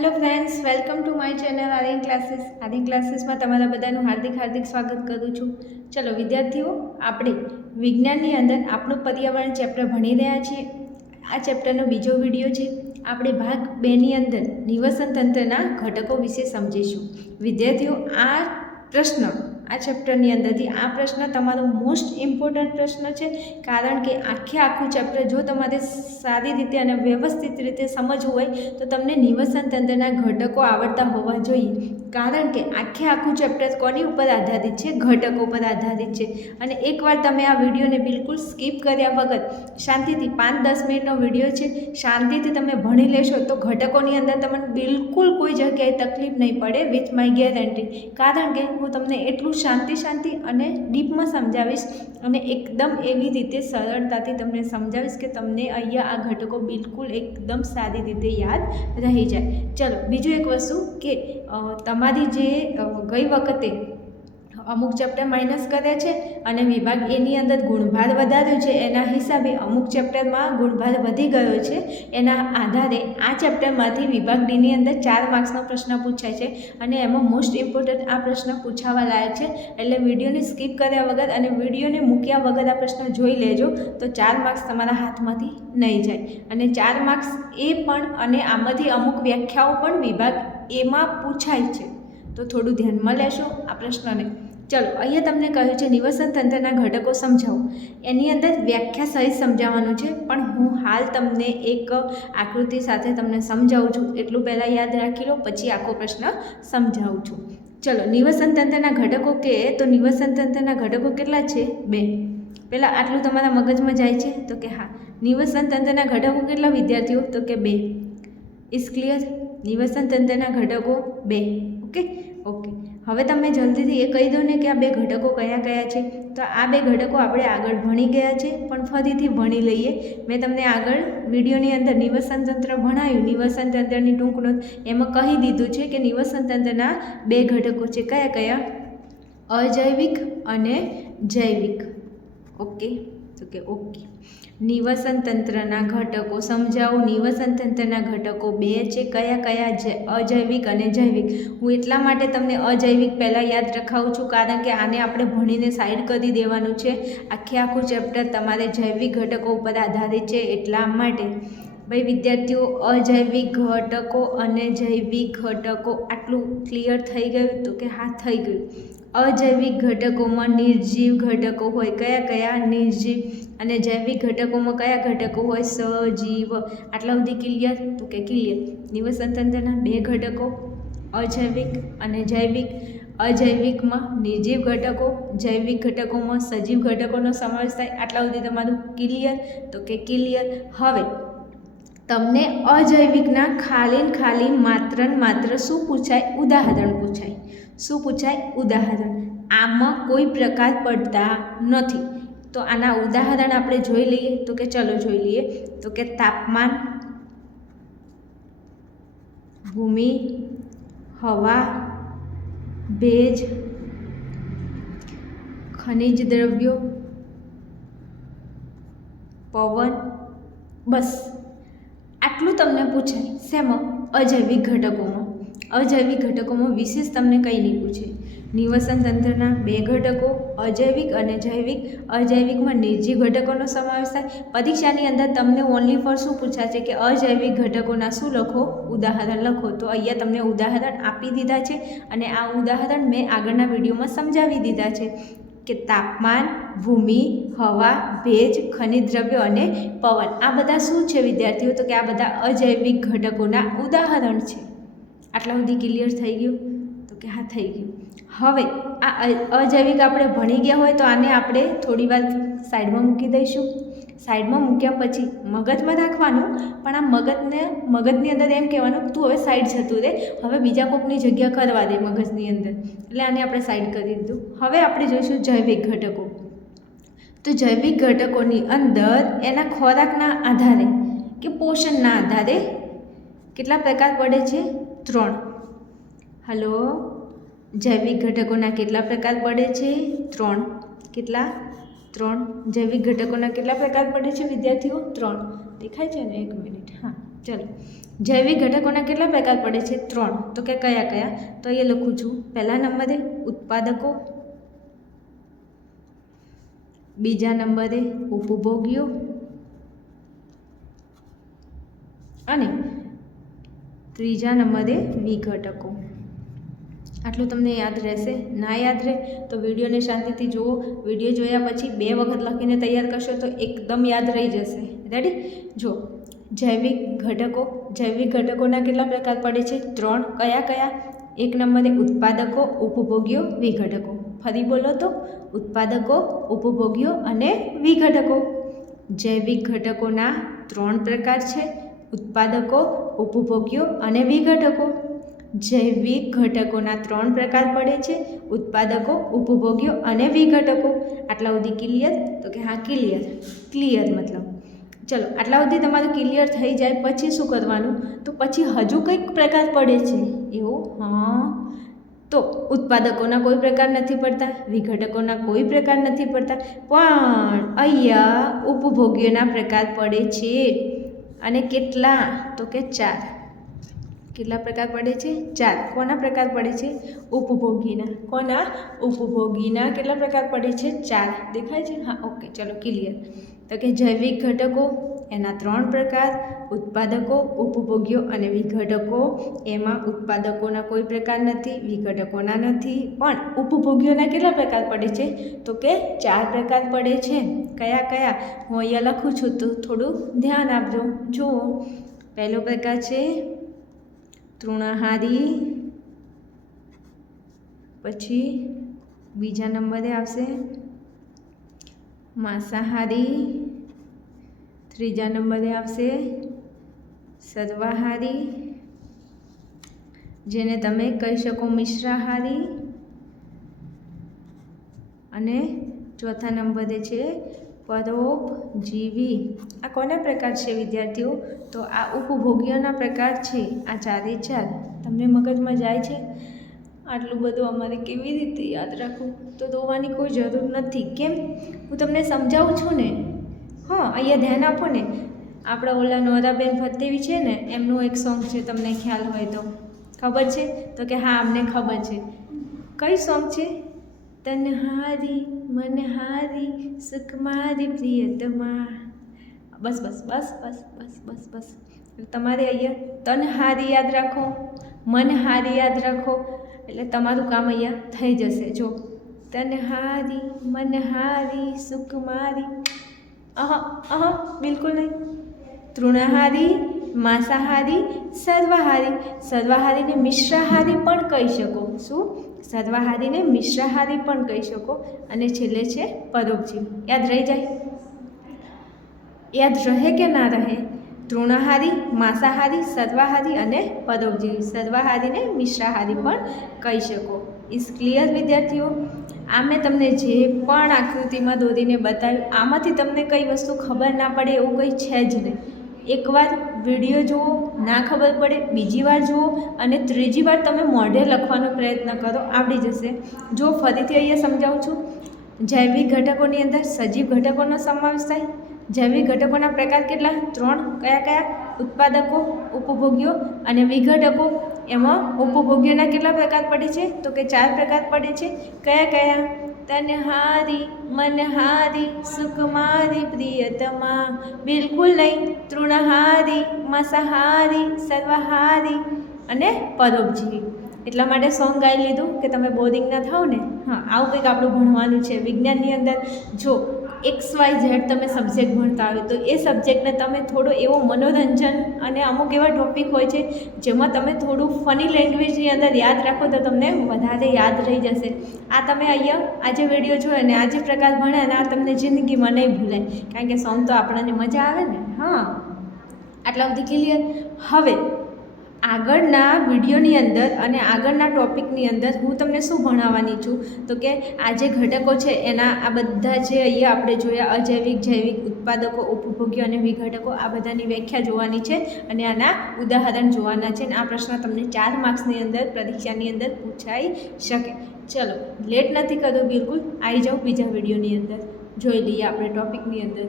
Hello friends, welcome to my channel Aryan classes में तमारा बधाનું हार्दिक स्वागत करूँ छूँ। चलो विद्यार्थीओ, આપણે વિજ્ઞાનની અંદર આપણું પર્યાવરણ ચેપ્ટર ભણી રહ્યા છીએ। આ ચેપ્ટરનો બીજો વિડીયો છે। આપણે ભાગ 2 ની અંદર નિવસન તંત્રના ઘટકો વિશે સમજીશું। વિદ્યાર્થીઓ, આ પ્રશ્ન આ ચેપ્ટરની અંદરથી આ પ્રશ્ન તમારો મોસ્ટ ઇમ્પોર્ટન્ટ પ્રશ્ન છે, કારણ કે આખું ચેપ્ટર જો તમારે સારી રીતે અને વ્યવસ્થિત રીતે સમજવું હોય તો તમને નિવસન તંત્રના ઘટકો આવડતા હોવા જોઈએ, કારણ કે આખું ચેપ્ટર કોની ઉપર આધારિત છે? ઘટકો પર આધારિત છે। અને એકવાર તમે આ વિડીયોને બિલકુલ સ્કીપ કર્યા વગર શાંતિથી 5-10 મિનિટનો વિડીયો છે, શાંતિથી તમે ભણી લેશો તો ઘટકોની અંદર તમને બિલકુલ કોઈ જગ્યાએ તકલીફ નહીં પડે, વિથ માય ગેરંટી। કારણ કે હું તમને એટલું શાંતિ અને ડીપમાં સમજાવીશ અને એકદમ એવી રીતે સરળતાથી તમને સમજાવીશ કે તમને અહીંયા આ ઘટકો બિલકુલ એકદમ સારી રીતે યાદ રહી જાય। ચલો, બીજું એક વસ્તુ કે તમારી જે ગઈ વખતે અમુક ચેપ્ટર માઇનસ કરે છે અને વિભાગ એની અંદર ગુણભાર વધાર્યો છે, એના હિસાબે અમુક ચેપ્ટરમાં ગુણભાર વધી ગયો છે। એના આધારે આ ચેપ્ટરમાંથી વિભાગ ડીની અંદર 4 માર્ક્સનો પ્રશ્ન પૂછાય છે અને એમાં મોસ્ટ ઇમ્પોર્ટન્ટ આ પ્રશ્ન પૂછાવા લાયક છે। એટલે વિડીયોને સ્કીપ કર્યા વગર અને વિડીયોને મૂક્યા વગર આ પ્રશ્ન જોઈ લેજો તો 4 માર્ક્સ તમારા હાથમાંથી નહીં જાય। અને 4 માર્ક્સ એ પણ અને આમાંથી અમુક વ્યાખ્યાઓ પણ વિભાગ એમાં પૂછાય છે, તો થોડું ધ્યાનમાં લેશો આ પ્રશ્નને। ચલો, અહીંયા તમને કહ્યું છે નિવસન તંત્રના ઘટકો સમજાવો। એની અંદર વ્યાખ્યા સહિત સમજાવવાનું છે, પણ હું હાલ તમને એક આકૃતિ સાથે તમને સમજાવું છું, એટલું પહેલાં યાદ રાખી લો, પછી આખો પ્રશ્ન સમજાવું છું। ચલો, નિવસન તંત્રના ઘટકો કે તો નિવસન તંત્રના ઘટકો કેટલા છે? 2। પહેલાં આટલું તમારા મગજમાં જાય છે તો કે હા, નિવસન તંત્રના ઘટકો કેટલા વિદ્યાર્થીઓ? તો કે 2। Is clear? નિવસન તંત્રના ઘટકો 2। ઓકે। હવે તમે જલ્દીથી એ કહી દો ને કે આ 2 ઘટકો કયા કયા છે? તો આ 2 ઘટકો આપણે આગળ ભણી ગયા છે, પણ ફરીથી ભણી લઈએ। મેં તમને આગળ વિડીયોની અંદર નિવસન તંત્ર ભણાયું, નિવસન તંત્રની ટૂંક નોંધ, એમાં કહી દીધું છે કે નિવસન તંત્રના 2 ઘટકો છે। કયા કયા? અજૈવિક અને જૈવિક। ઓકે, તો કે ઓકે। નિવસન તંત્રના ઘટકો સમજાવો। નિવસન તંત્રના ઘટકો 2 છે। કયા કયા? અજૈવિક અને જૈવિક। હું એટલા માટે તમને અજૈવિક પહેલાં યાદ રખાવું છું, કારણ કે આને આપણે ભણીને સાઈડ કરી દેવાનું છે। આખું ચેપ્ટર તમારે જૈવિક ઘટકો ઉપર આધારિત છે, એટલા માટે ભાઈ વિદ્યાર્થીઓ, અજૈવિક ઘટકો અને જૈવિક ઘટકો આટલું ક્લિયર થઈ ગયું? તો કે હા, થઈ ગયું। અજૈવિક ઘટકોમાં નિર્જીવ ઘટકો હોય। કયા કયા? નિર્જીવ। અને જૈવિક ઘટકોમાં કયા ઘટકો હોય? સજીવ। આટલા સુધી ક્લિયર? તો કે ક્લિયર। નિવસન તંત્રના 2 ઘટકો, અજૈવિક અને જૈવિક। અજૈવિકમાં નિર્જીવ ઘટકો, જૈવિક ઘટકોમાં સજીવ ઘટકોનો સમાવેશ થાય। આટલા સુધી તમારું ક્લિયર? તો કે ક્લિયર। હવે તમને અજૈવિકના ખાલી માત્ર શું પૂછાય? ઉદાહરણ પૂછાય। શું પૂછાય? ઉદાહરણ। આમાં કોઈ પ્રકાર પડતા નથી, તો આના ઉદાહરણ આપણે જોઈ લઈએ। તો કે ચલો જોઈ લઈએ। તો કે તાપમાન, ભૂમિ, હવા, ભેજ, ખનિજ દ્રવ્યો, પવન, બસ આટલું તમને પૂછાય। શેમાં? અજૈવિક ઘટકોમાં। અજૈવિક ઘટકોમાં વિશેષ તમને કંઈ નહીં પૂછે। નિવસન તંત્રના 2 ઘટકો, અજૈવિક અને જૈવિક। અજૈવિકમાં નિર્જીવ ઘટકોનો સમાવેશ થાય। પરીક્ષાની અંદર તમને ઓનલી ફોર શું પૂછાશે કે અજૈવિક ઘટકોના શું લખો? ઉદાહરણ લખો। તો અહીંયા તમને ઉદાહરણ આપી દીધા છે અને આ ઉદાહરણ મેં આગળના વિડીયોમાં સમજાવી દીધા છે કે તાપમાન, ભૂમિ, હવા, ભેજ, ખનિજ દ્રવ્યો અને પવન, આ બધા શું છે વિદ્યાર્થીઓ? તો કે આ બધા અજૈવિક ઘટકોના ઉદાહરણ છે। આટલા સુધી ક્લિયર થઈ ગયું? તો કે હા, થઈ ગયું। હવે આ અજૈવિક આપણે ભણી ગયા હોય તો આને આપણે થોડી વાર સાઈડમાં મૂકી દઈશું। સાઈડમાં મૂક્યા પછી મગજમાં રાખવાનું, પણ આ મગજની અંદર એમ કહેવાનું તું હવે સાઈડ જતું રહે, હવે બીજા કોઈકની જગ્યા કરવા દે મગજની અંદર, એટલે આને આપણે સાઈડ કરી દીધું। હવે આપણે જોઈશું જૈવિક ઘટકો। તો જૈવિક ઘટકોની અંદર એના ખોરાકના આધારે કે પોષણના આધારે કેટલા પ્રકાર પડે છે? 3। હલો, જૈવિક ઘટકોના કેટલા પ્રકાર પડે છે? 3। કેટલા? 3। જૈવિક ઘટકોના કેટલા પ્રકાર પડે છે વિદ્યાર્થીઓ? 3। દેખાય છે ને? 1 મિનિટ, હા। ચલો, જૈવિક ઘટકોના કેટલા પ્રકાર પડે છે? 3. તો કે કયા કયા? તો એ લખું છું. પહેલા નંબરે ઉત્પાદકો, બીજા નંબરે ઉપભોગ્યો અને ત્રીજા નંબરે વિઘટકો. આટલું તમને યાદ રહેશે? ના યાદ રહે તો વિડીયોને શાંતિથી જુઓ. વિડીયો જોયા પછી 2 વખત લખીને તૈયાર કરશો તો એકદમ યાદ રહી જશે. રેડી? જો, જૈવિક ઘટકો, જૈવિક ઘટકોના કેટલા પ્રકાર પડે છે? 3. કયા કયા? 1 નંબરે ઉત્પાદકો, ઉપભોગ્યો, વિઘટકો. ફરી બોલો તો, ઉત્પાદકો, ઉપભોગ્યો અને વિઘટકો. જૈવિક ઘટકોના 3 પ્રકાર છે: ઉત્પાદકો, ઉપભોગ્યો અને વિઘટકો. જૈવિક ઘટકોના 3 પ્રકાર પડે છે: ઉત્પાદકો, ઉપભોગ્યો અને વિઘટકો. આટલા સુધી ક્લિયર? તો કે હા, ક્લિયર. ક્લિયર મતલબ ચલો, આટલા સુધી તમારું ક્લિયર થઈ જાય પછી શું કરવાનું? તો પછી હજુ કંઈક પ્રકાર પડે છે એવું? હા, તો ઉત્પાદકોના કોઈ પ્રકાર નથી પડતા, વિઘટકોના કોઈ પ્રકાર નથી પડતા, પણ અહીંયા ઉપભોગ્યોના પ્રકાર પડે છે. અને કેટલા? તો કે 4. કેટલા પ્રકાર પડે છે? 4. કોના પ્રકાર પડે છે? ઉપભોગીના. કોના? ઉપભોગીના. કેટલા પ્રકાર પડે છે? 4. દેખાય છે? હા, ઓકે, ચલો ક્લિયર. તો કે જૈવિક ઘટકો એના 3 પ્રકાર: ઉત્પાદકો, ઉપભોગ્યો અને વિઘટકો. એમાં ઉત્પાદકોના કોઈ પ્રકાર નથી, વિઘટકોના નથી, પણ ઉપભોગ્યોના કેટલા પ્રકાર પડે છે? તો કે 4 પ્રકાર પડે છે. કયા કયા? હું અહીંયા લખું છું તો થોડું ધ્યાન આપજો. જુઓ, પહેલો પ્રકાર છે તૃણાહારી, પછી બીજા નંબરે આવશે માંસાહારી, ત્રીજા નંબરે આવશે સર્વાહારી, જેને તમે કહી શકો મિશ્રાહારી, અને ચોથા નંબરે છે પરોપજીવી. આ કોના પ્રકાર છે વિદ્યાર્થીઓ? તો આ ઉપભોગ્યોના પ્રકાર છે. આ 4 તમને મગજમાં જાય છે? આટલું બધું અમારે કેવી રીતે યાદ રાખવું? તો રોવાની કોઈ જરૂર નથી. કેમ? હું તમને સમજાવું છું ને. હા, અહીંયા ધ્યાન આપો ને. આપણા ઓલા નોરાબેન ફતેવી છે ને, એમનું એક સોંગ છે, તમને ખ્યાલ હોય તો. ખબર છે? તો કે હા, અમને ખબર છે. કઈ સોંગ છે? તન્હારી મનહારી સુખ મારી પ્રિયતમા. બસ બસ બસ બસ બસ બસ બસ. તમારે અહીંયા તન્હારી યાદ રાખો, મનહારી યાદ રાખો, એટલે તમારું કામ અહીંયા થઈ જશે. જો, તન્હારી મનહારી સુખ મારી. બિલકુલ નહીં. તૃણાહારી, માંસાહારી, સર્વાહારી. સર્વાહારીને મિશ્રાહારી પણ કહી શકો. શું? સર્વાહારીને મિશ્રાહારી પણ કહી શકો. અને છેલ્લે છે પરોપજીવી. યાદ રહી જાય? યાદ રહે કે ના રહે? તૃણાહારી, માંસાહારી, સર્વાહારી અને પરોપજીવી. સર્વાહારીને મિશ્રાહારી પણ કહી શકો. ઇઝ ક્લિયર વિદ્યાર્થીઓ? આ મેં તમને જે પણ આકૃતિમાં દોરીને બતાવ્યું, આમાંથી તમને કઈ વસ્તુ ખબર ના પડે એવું કંઈ છે જ નહીં. એકવાર વિડીયો જુઓ, ના ખબર પડે બીજી વાર જુઓ, અને ત્રીજી વાર તમે મોઢે લખવાનો પ્રયત્ન કરો, આવડી જશે. જો ફરીથી અહીંયા સમજાવું છું. જૈવિક ઘટકોની અંદર સજીવ ઘટકોનો સમાવેશ થાય. જૈવિક ઘટકોના પ્રકાર કેટલા? 3. કયા કયા? ઉત્પાદકો, ઉપભોગ્યો અને વિઘટકો. એમાં ઉપભોગ્યોના કેટલા પ્રકાર પડે છે? તો કે 4 પ્રકાર પડે છે. કયા કયા? તન્હારી મનહારી સુખ મારી પ્રિયતમા. બિલકુલ નહીં. તૃણાહારી, માંસાહારી, સર્વાહારી અને પરોપજીવી. એટલા માટે સોંગ ગાઈ લીધું કે તમે બોરિંગ ના થાવ ને. હા, આવું કંઈક આપણું ભણવાનું છે વિજ્ઞાનની અંદર. જો XYZ તમે સબ્જેક્ટ ભણતા હોય તો એ સબ્જેક્ટને તમે થોડો એવો મનોરંજન અને અમુક એવા ટૉપિક હોય છે જેમાં તમે થોડું ફની લેંગ્વેજની અંદર યાદ રાખો તો તમને વધારે યાદ રહી જશે. આ તમે અહીંયા આજે વિડીયો જોયો ને આજે પ્રકાર ભણ્યા ને આ તમને જિંદગીમાં નહીં ભૂલાય, કારણ કે સોંગ તો આપણને મજા આવે ને. હા, આટલા સુધી ક્લિયર? હવે આગળના વિડીયોની અંદર અને આગળના ટૉપિકની અંદર હું તમને શું ભણાવવાની છું તો કે આ જે ઘટકો છે એના આ બધા જે અહીંયા આપણે જોયા અજૈવિક, જૈવિક, ઉત્પાદકો, ઉપભોગ્યો અને વિઘટકો, આ બધાની વ્યાખ્યા જોવાની છે અને આના ઉદાહરણ જોવાના છે. અને આ પ્રશ્ન તમને 4 માર્ક્સની અંદર પરીક્ષાની અંદર પૂછાઈ શકે. ચલો, લેટ નથી કરવું બિલકુલ, આવી જાઓ બીજા વિડીયોની અંદર, જોઈ લઈએ આપણે ટૉપિકની અંદર.